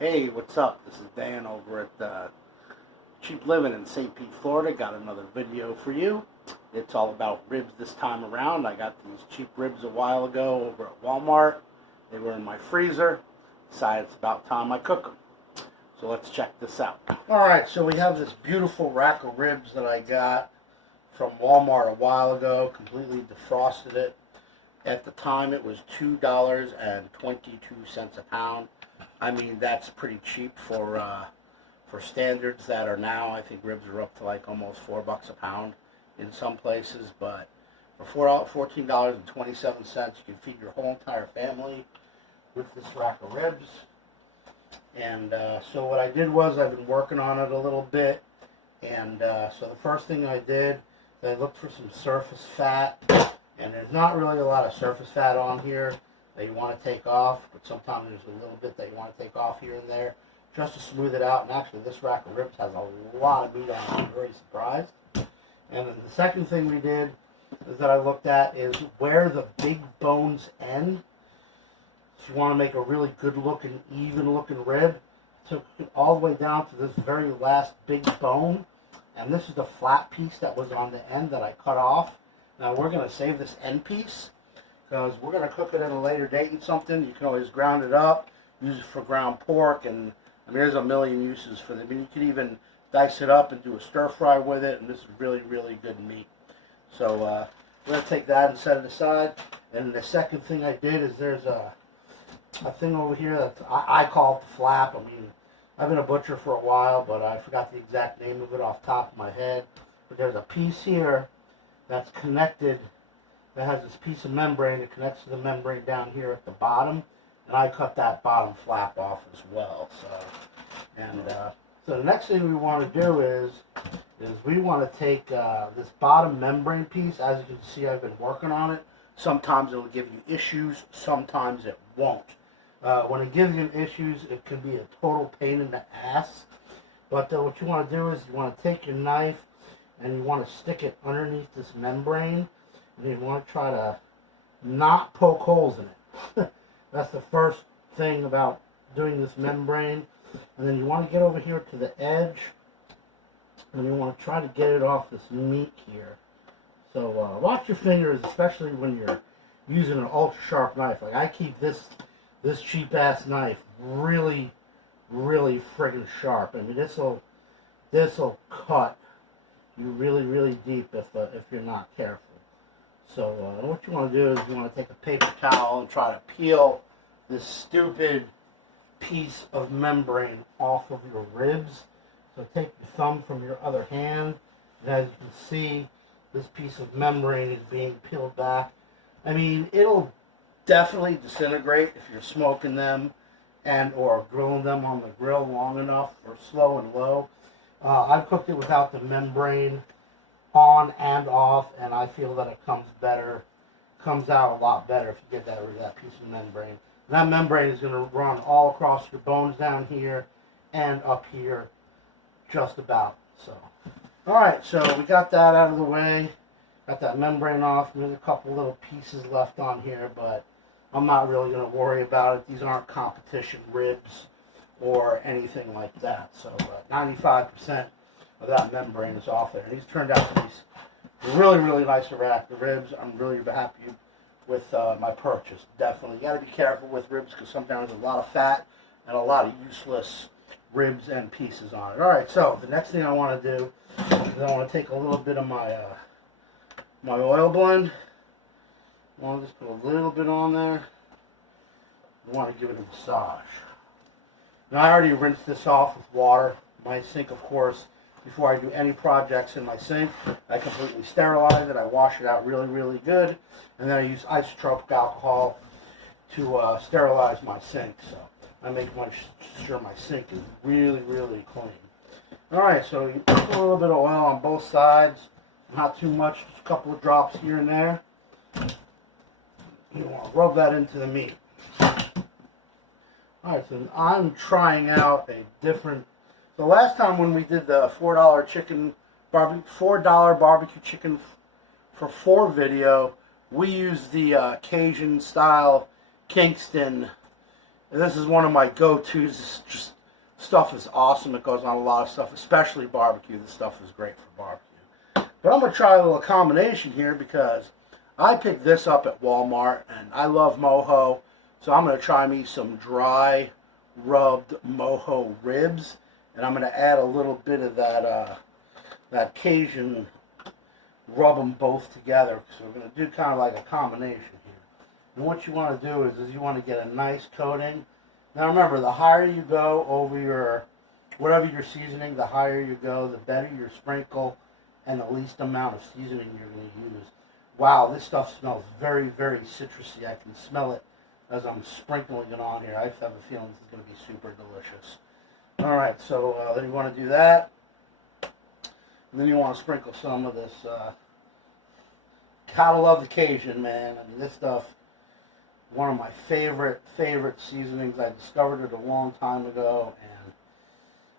Hey, what's up? This is Dan over at Cheap Living in St. Pete, Florida. Got another video for you. It's all about ribs this time around. I got these cheap ribs a while ago over at Walmart. They were in my freezer. Decided it's about time I cook them. So let's check this out. Alright, so we have this beautiful rack of ribs that I got from Walmart a while ago. Completely defrosted it. At the time it was $2.22 a pound. I mean, that's pretty cheap for standards that are now. I think ribs are up to like almost $4 a pound in some places, but for $14.27 you can feed your whole entire family with this rack of ribs. And so what I did was I've been working on it a little bit, and so the first thing I did is I looked for some surface fat, and there's not really a lot of surface fat on here that you want to take off, but sometimes there's a little bit that you want to take off here and there just to smooth it out. And actually this rack of ribs has a lot of meat on it. I'm very surprised. And then the second thing we did is that I looked at is where the big bones end. If you want to make a really good looking, even looking rib, took it all the way down to this very last big bone, and this is the flat piece that was on the end that I cut off. Now we're going to save this end piece because we're going to cook it at a later date and something. You can always ground it up, use it for ground pork, and I mean, there's a million uses for it. I mean, you could even dice it up and do a stir fry with it, and this is really, really good meat. So we're going to take that and set it aside. And the second thing I did is there's a thing over here that I call it the flap. I mean, I've been a butcher for a while, but I forgot the exact name of it off the top of my head. But there's a piece here that's connected, that has this piece of membrane that connects to the membrane down here at the bottom, and I cut that bottom flap off as well. So the next thing we want to do is we want to take this bottom membrane piece. As you can see, I've been working on it. Sometimes it'll give you issues, sometimes it won't. When it gives you issues, it can be a total pain in the ass. But what you want to do is you want to take your knife and you want to stick it underneath this membrane, and you want to try to not poke holes in it. That's the first thing about doing this membrane. And then you want to get over here to the edge, and you want to try to get it off this meat here. So watch your fingers, especially when you're using an ultra sharp knife. Like I keep this cheap ass knife really, really friggin' sharp. I mean, this'll cut you really, really deep if you're not careful. So what you want to do is you want to take a paper towel and try to peel this stupid piece of membrane off of your ribs. So take your thumb from your other hand, and as you can see, this piece of membrane is being peeled back. I mean, it'll definitely disintegrate if you're smoking them and or grilling them on the grill long enough or slow and low. I've cooked it without the membrane on and off, and I feel that it comes out a lot better if you get rid of that piece of membrane. And that membrane is going to run all across your bones down here and up here, just about. So, all right, so we got that out of the way, got that membrane off. There's a couple little pieces left on here, but I'm not really going to worry about it. These aren't competition ribs or anything like that. So 95% of that membrane is off there. And these turned out to be really, really nice rack of ribs. I'm really happy with my purchase. Definitely. You got to be careful with ribs because sometimes there's a lot of fat and a lot of useless ribs and pieces on it. Alright, so the next thing I want to do is I want to take a little bit of my oil blend. I want to just put a little bit on there. I want to give it a massage. Now I already rinsed this off with water. My sink, of course, before I do any projects in my sink, I completely sterilize it. I wash it out really, really good. And then I use isotropic alcohol to sterilize my sink. So I make sure my sink is really, really clean. Alright, so you put a little bit of oil on both sides. Not too much, just a couple of drops here and there. You want to rub that into the meat. Alright, so I'm trying out a different... The last time when we did the $4 barbecue chicken for 4 video, we used the Cajun style Kingston And this is one of my go-tos. Just stuff is awesome. It goes on a lot of stuff, especially barbecue. This stuff is great for barbecue. But I'm going to try a little combination here because I picked this up at Walmart, and I love mojo. So I'm going to try me some dry rubbed mojo ribs, and I'm going to add a little bit of that Cajun, rub them both together. So we're going to do kind of like a combination here. And what you want to do is you want to get a nice coating. Now remember, the higher you go over your, whatever you're seasoning, the higher you go, the better your sprinkle and the least amount of seasoning you're going to use. Wow, this stuff smells very, very citrusy. I can smell it as I'm sprinkling it on here. I have a feeling this is going to be super delicious. Alright, so then you want to do that. And then you want to sprinkle some of this. Gotta love the Cajun, man. I mean, this stuff, one of my favorite seasonings. I discovered it a long time ago, and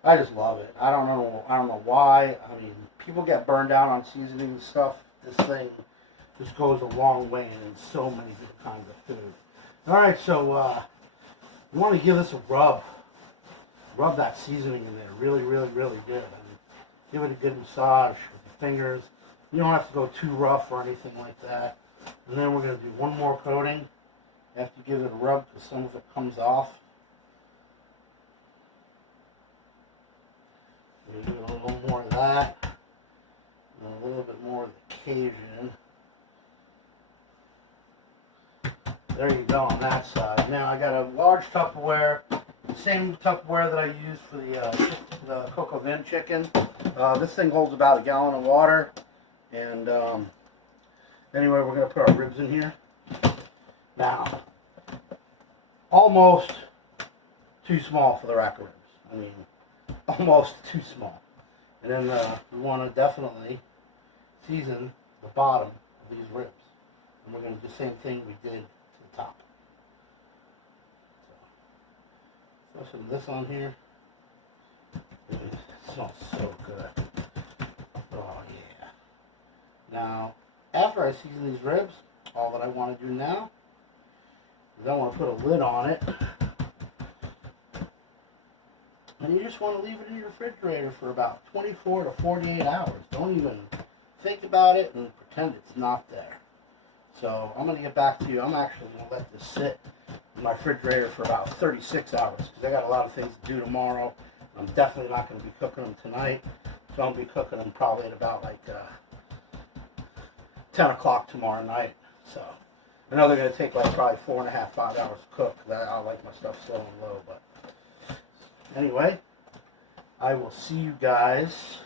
I just love it. I don't know why. I mean, people get burned out on seasoning and stuff. This thing just goes a long way in so many different kinds of food. Alright, so you want to give this a rub. Rub that seasoning in there really, really, really good. I mean, give it a good massage with your fingers. You don't have to go too rough or anything like that. And then we're going to do one more coating. You have to give it a rub because some of it comes off. We're going to do a little more of that. And a little bit more of the Cajun. There you go on that side. Now I got a large Tupperware. The same Tupperware that I used for the Coco Vin chicken. This thing holds about a gallon of water. And anyway, we're going to put our ribs in here. Now, almost too small for the rack of ribs. I mean, almost too small. And then we want to definitely season the bottom of these ribs. And we're going to do the same thing we did to the top. So, throw some of this on here. It smells so good. Oh, yeah. Now, after I season these ribs, all that I want to do now is I want to put a lid on it. And you just want to leave it in your refrigerator for about 24 to 48 hours. Don't even think about it and pretend it's not there. So I'm going to get back to you. I'm actually going to let this sit in my refrigerator for about 36 hours because I got a lot of things to do tomorrow. I'm definitely not going to be cooking them tonight. So I'll be cooking them probably at about like 10 o'clock tomorrow night. So I know they're going to take like probably 4.5, 5 hours to cook. I like my stuff slow and low. But anyway, I will see you guys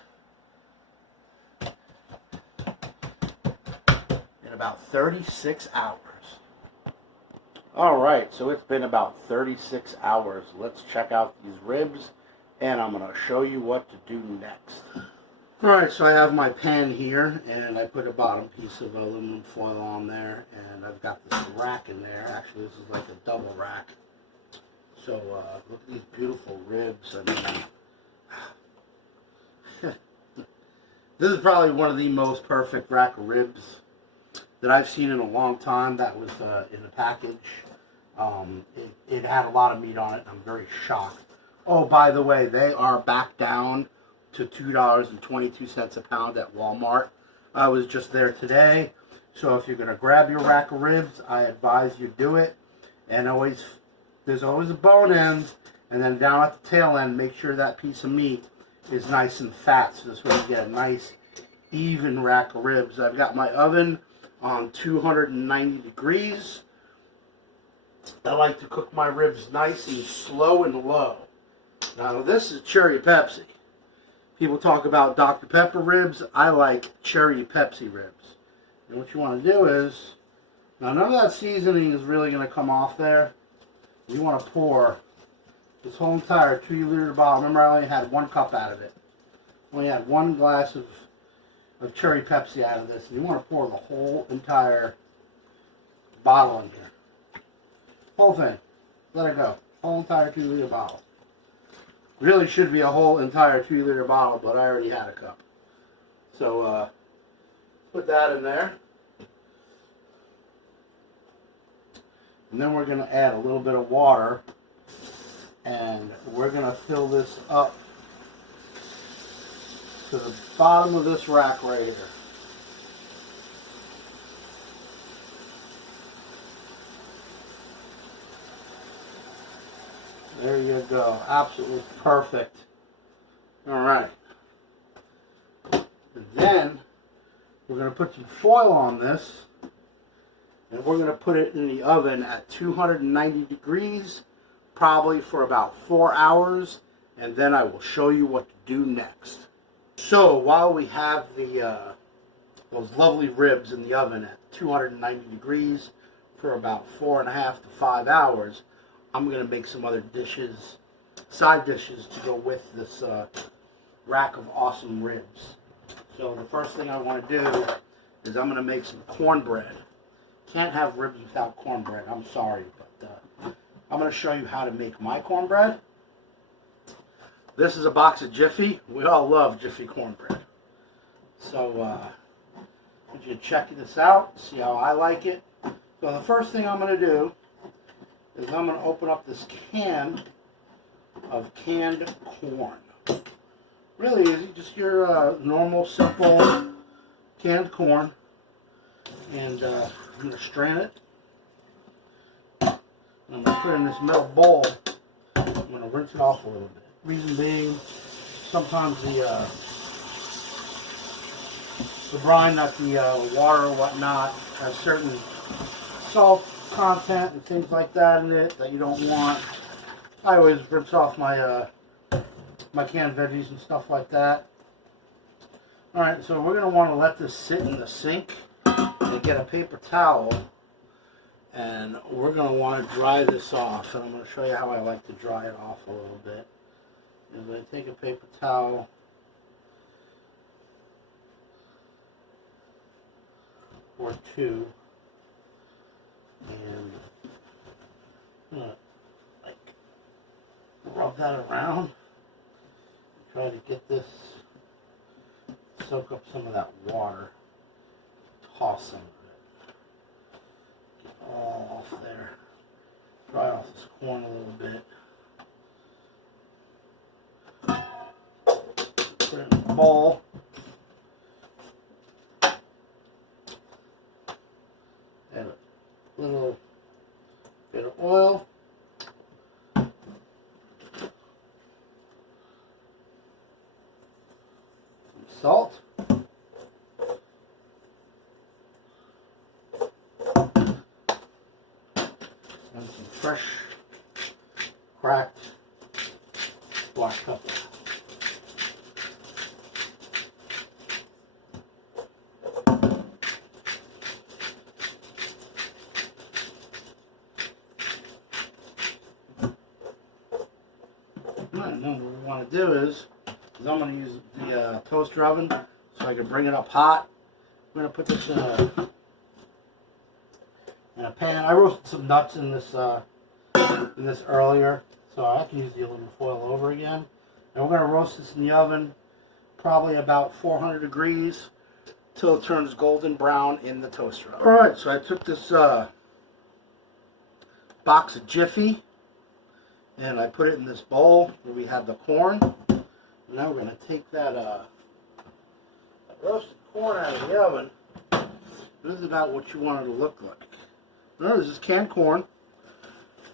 in about 36 hours. Alright, so it's been about 36 hours. Let's check out these ribs, and I'm going to show you what to do next. Alright, so I have my pan here, and I put a bottom piece of aluminum foil on there, and I've got this rack in there. Actually, this is like a double rack. So, look at these beautiful ribs. I mean, this is probably one of the most perfect rack of ribs that I've seen in a long time. That was in a package. It had a lot of meat on it, and I'm very shocked. Oh, by the way, they are back down to $2.22 a pound at Walmart. I was just there today. So if you're going to grab your rack of ribs, I advise you do it. And there's always a bone end, and then down at the tail end, make sure that piece of meat is nice and fat, so this way you get a nice, even rack of ribs. I've got my oven on 290 degrees. I like to cook my ribs nice and slow and low. Now this is cherry Pepsi. People talk about Dr. Pepper ribs. I like cherry Pepsi ribs. And what you want to do is, now none of that seasoning is really going to come off there. You want to pour this whole entire 2-liter bottle. Remember, I only had 1 cup out of it. Only had 1 glass of cherry Pepsi out of this. And you want to pour the whole entire bottle in here. Whole thing. Let it go. Whole entire 2-liter bottle. Really should be a whole entire 2-liter bottle, but I already had a cup. So, put that in there. And then we're going to add a little bit of water And we're going to fill this up to the bottom of this rack right here. There you go. Absolutely perfect. All right. And then we're going to put some foil on this, and we're going to put it in the oven at 290 degrees, probably for about 4 hours, and then I will show you what to do next. So while we have those lovely ribs in the oven at 290 degrees for about 4.5 to 5 hours, I'm going to make some other dishes, side dishes, to go with this rack of awesome ribs. So the first thing I want to do is I'm going to make some cornbread. Can't have ribs without cornbread. I'm sorry, but I'm going to show you how to make my cornbread. This is a box of Jiffy. We all love Jiffy cornbread. So I want you to check this out, see how I like it. So the first thing I'm going to do is I'm going to open up this can of canned corn. Really easy, just your normal, simple canned corn. And I'm going to strain it. And I'm going to put it in this metal bowl. I'm going to rinse it off a little bit. Reason being, sometimes the brine, not the water or whatnot, has certain salt content and things like that in it that you don't want. I always rinse off my my canned veggies and stuff like that. Alright, so we're going to want to let this sit in the sink and get a paper towel, and we're going to want to dry this off, and I'm going to show you how I like to dry it off a little bit. Is I take a paper towel or two, and I'm going to rub that around, try to get this, soak up some of that water, toss some of it, get all off there, dry off this corn a little bit, put it in a bowl, add a little bit of oil, salt, and some fresh cracked black pepper. And then what we want to do is I'm going to use the toaster oven so I can bring it up hot. I'm going to put this in a pan. I roasted some nuts in this earlier, so I can use the aluminum foil over again. And we're going to roast this in the oven, probably about 400 degrees, till it turns golden brown in the toaster oven. Alright, so I took this box of Jiffy, and I put it in this bowl where we have the corn. Now we're going to take that roasted corn out of the oven. This is about what you want it to look like. Now, this is canned corn.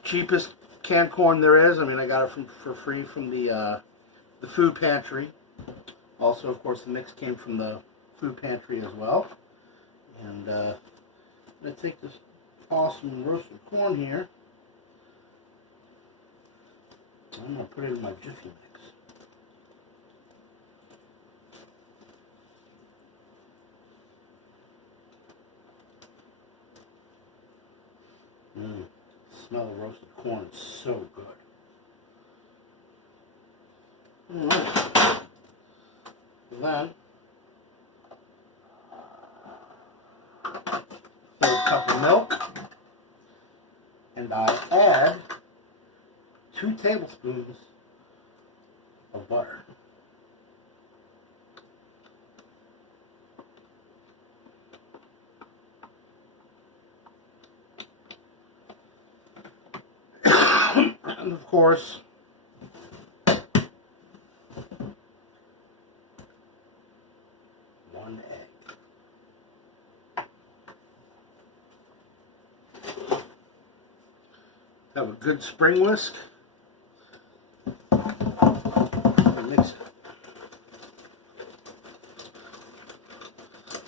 Cheapest canned corn there is. I mean, I got it for free from the food pantry. Also, of course, the mix came from the food pantry as well. And I'm going to take this awesome roasted corn here. I'm going to put it in my Jiffy mix. The smell of roasted corn is so good. Alright. Then, third cup of milk, and I add 2 tablespoons of butter. And of course, good spring whisk. And mix it.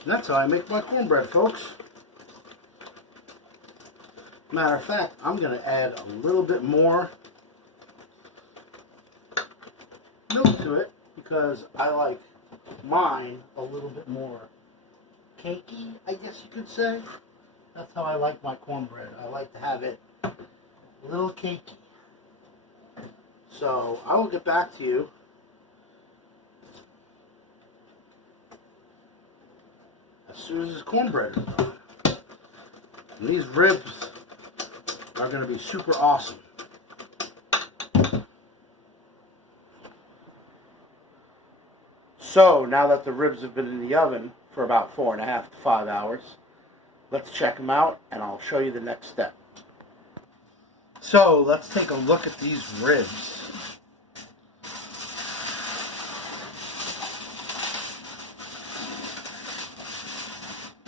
And that's how I make my cornbread, folks. Matter of fact, I'm going to add a little bit more milk to it because I like mine a little bit more cakey, I guess you could say. That's how I like my cornbread. I like to have it a little cakey. So I will get back to you as soon as this cornbread is done. And these ribs are going to be super awesome. So now that the ribs have been in the oven for about 4.5 to 5 hours, let's check them out and I'll show you the next step. So let's take a look at these ribs.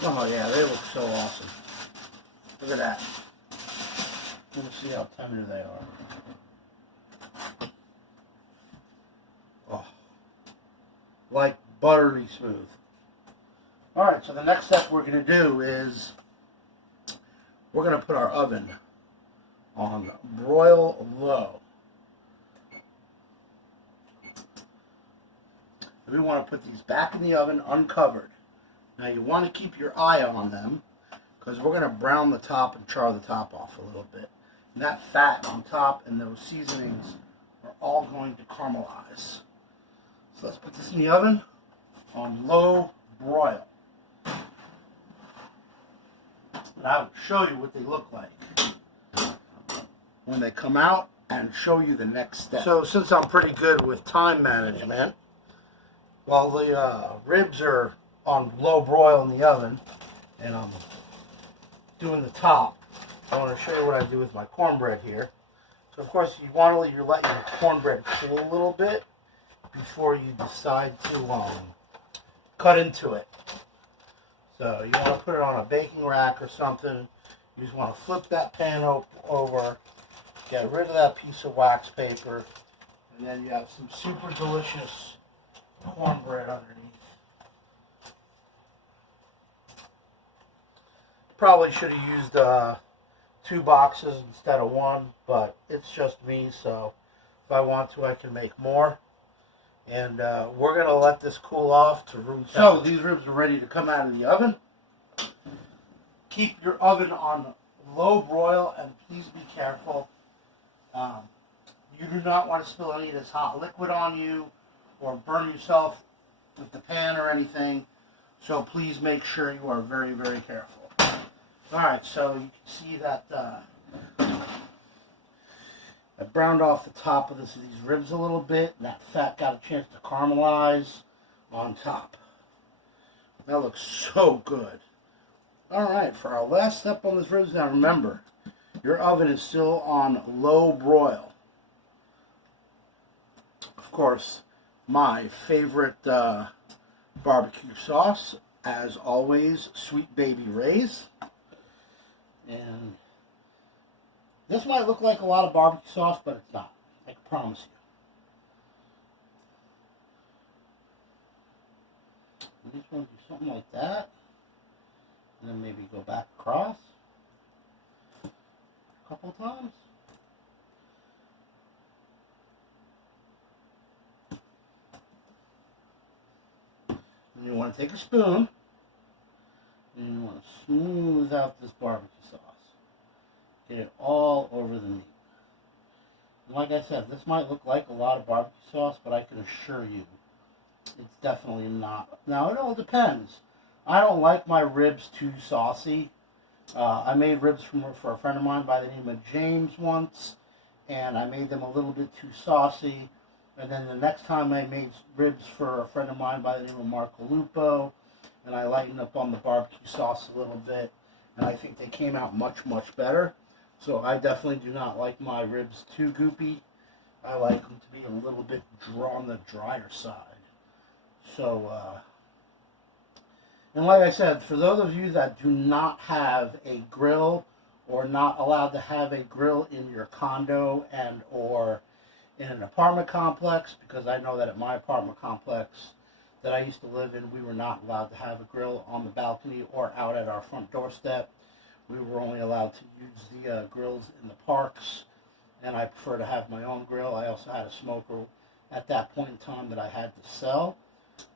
Oh yeah, they look so awesome. Look at that. Let's see how tender they are. Oh, like buttery smooth. Alright, so the next step we're going to do is we're going to put our oven on broil low. We want to put these back in the oven uncovered. Now you want to keep your eye on them because we're going to brown the top and char the top off a little bit. And that fat on top and those seasonings are all going to caramelize. So let's put this in the oven on low broil. And I will show you what they look like when they come out and show you the next step. So since I'm pretty good with time management, while the ribs are on low broil in the oven and I'm doing the top, I want to show you what I do with my cornbread here. So of course you want to let your cornbread cool a little bit before you decide to cut into it. So you want to put it on a baking rack or something. You just want to flip that pan over, get rid of that piece of wax paper, and then you have some super delicious cornbread underneath. Probably should have used 2 boxes instead of 1, but it's just me, so if I want to, I can make more. And we're going to let this cool off to room temperature. So these ribs are ready to come out of the oven. Keep your oven on low broil and please be careful. You do not want to spill any of this hot liquid on you or burn yourself with the pan or anything. So please make sure you are very, very careful. Alright, so you can see that I browned off the top of these ribs a little bit, and that fat got a chance to caramelize on top. That looks so good. Alright, for our last step on this ribs, now remember, your oven is still on low broil. Of course, my favorite barbecue sauce, as always, Sweet Baby Ray's. And this might look like a lot of barbecue sauce, but it's not. I can promise you. I'm just going to do something like that. And then maybe go back across a couple of times. And you want to take a spoon. And you want to smooth out this barbecue sauce. Get it all over the meat. And like I said, this might look like a lot of barbecue sauce, but I can assure you, it's definitely not. Now, it all depends. I don't like my ribs too saucy. I made ribs for a friend of mine by the name of James once, and I made them a little bit too saucy. And then the next time I made ribs for a friend of mine by the name of Marco Lupo, and I lightened up on the barbecue sauce a little bit, and I think they came out much, much better. So I definitely do not like my ribs too goopy. I like them to be a little bit on the drier side. So, and like I said, for those of you that do not have a grill or not allowed to have a grill in your condo and or in an apartment complex, because I know that at my apartment complex that I used to live in, we were not allowed to have a grill on the balcony or out at our front doorstep. We were only allowed to use the grills in the parks, and I prefer to have my own grill. I also had a smoker at that point in time that I had to sell.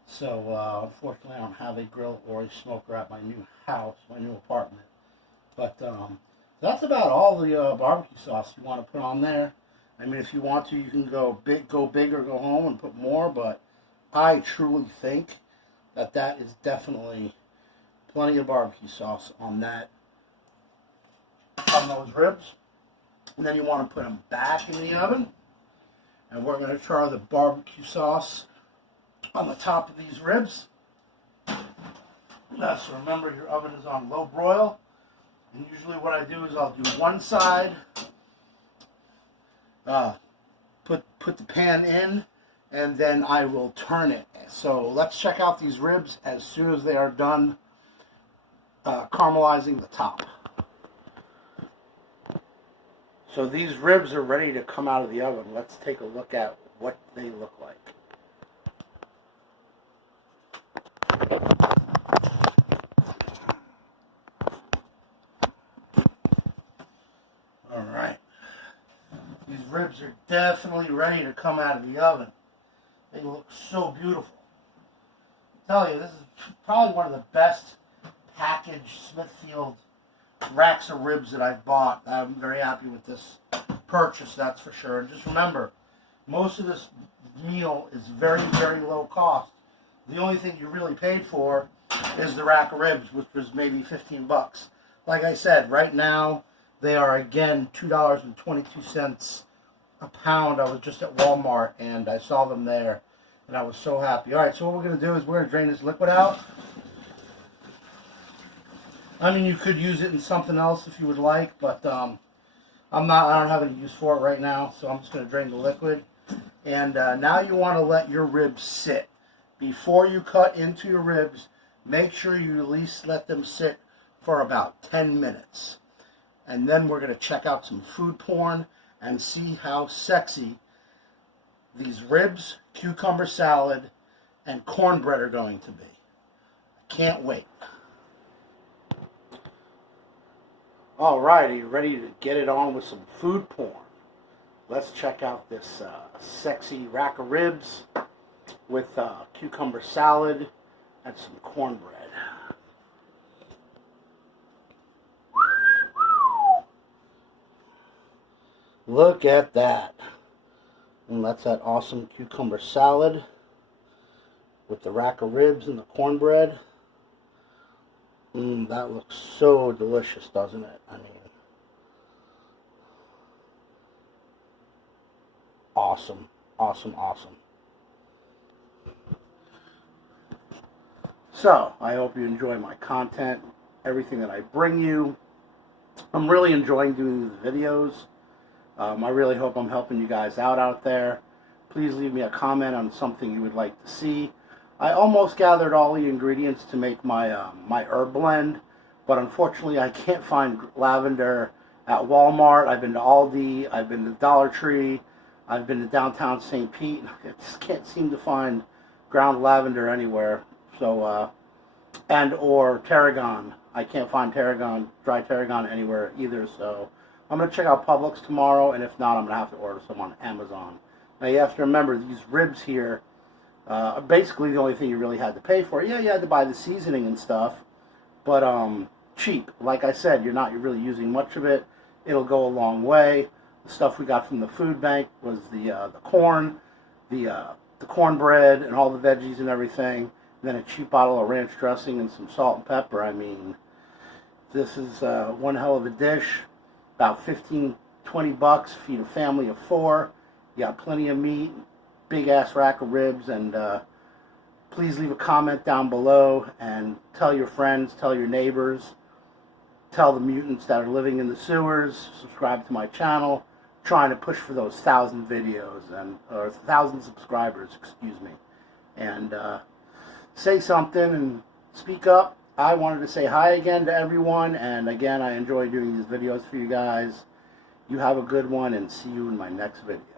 So unfortunately, I don't have a grill or a smoker at my new house, my new apartment. But that's about all the barbecue sauce you want to put on there. I mean, if you want to, you can go big or go home and put more. But I truly think that that is definitely plenty of barbecue sauce on that, on those ribs. And then you want to put them back in the oven. And we're going to try the barbecue sauce on the top of these ribs. So remember, your oven is on low broil. And usually what I do is I'll do one side, put the pan in, and then I will turn it. So let's check out these ribs as soon as they are done caramelizing the top. So these ribs are ready to come out of the oven. Let's take a look at what they look like. Alright. These ribs are definitely ready to come out of the oven. They look so beautiful. I tell you, this is probably one of the best packaged Smithfield racks of ribs that I've bought. I'm very happy with this purchase, that's for sure. And just remember, most of this meal is very, very low cost. The only thing you really paid for is the rack of ribs, which was maybe 15 bucks. Like I said, right now they are again $2.22 a pound. I was just at Walmart and I saw them there and I was so happy. Alright, so what we're going to do is we're going to drain this liquid out. I mean, you could use it in something else if you would like, but I don't have any use for it right now, so I'm just going to drain the liquid. And now you want to let your ribs sit. Before you cut into your ribs, make sure you at least let them sit for about 10 minutes. And then we're going to check out some food porn and see how sexy these ribs, cucumber salad, and cornbread are going to be. I can't wait. Alright, are you ready to get it on with some food porn? Let's check out this sexy rack of ribs with cucumber salad and some cornbread. Look at that. And that's that awesome cucumber salad with the rack of ribs and the cornbread. That looks so delicious, doesn't it? I mean, awesome, awesome, awesome. So, I hope you enjoy my content, everything that I bring you. I'm really enjoying doing these videos. I really hope I'm helping you guys out there. Please leave me a comment on something you would like to see. I almost gathered all the ingredients to make my my herb blend, but unfortunately I can't find lavender at Walmart. I've been to Aldi, I've been to Dollar Tree, I've been to downtown St. Pete. I just can't seem to find ground lavender anywhere. So, and or tarragon. I can't find tarragon, dry tarragon anywhere either. So I'm going to check out Publix tomorrow, and if not, I'm going to have to order some on Amazon. Now you have to remember, these ribs here, basically the only thing you really had to pay for. Yeah, you had to buy the seasoning and stuff, but cheap. Like I said, you're really using much of it. It'll go a long way. The stuff we got from the food bank was the corn, the cornbread, and all the veggies and everything. And then a cheap bottle of ranch dressing and some salt and pepper. I mean, this is one hell of a dish. About 15, 20 bucks. Feed a family of 4. You got plenty of meat. Big ass rack of ribs, and please leave a comment down below and tell your friends, tell your neighbors, tell the mutants that are living in the sewers, subscribe to my channel. Trying to push for those 1,000 videos or 1,000 subscribers, excuse me, and say something and speak up I wanted to say hi again to everyone, and again, I enjoy doing these videos for you guys. You have a good one, and see you in my next video.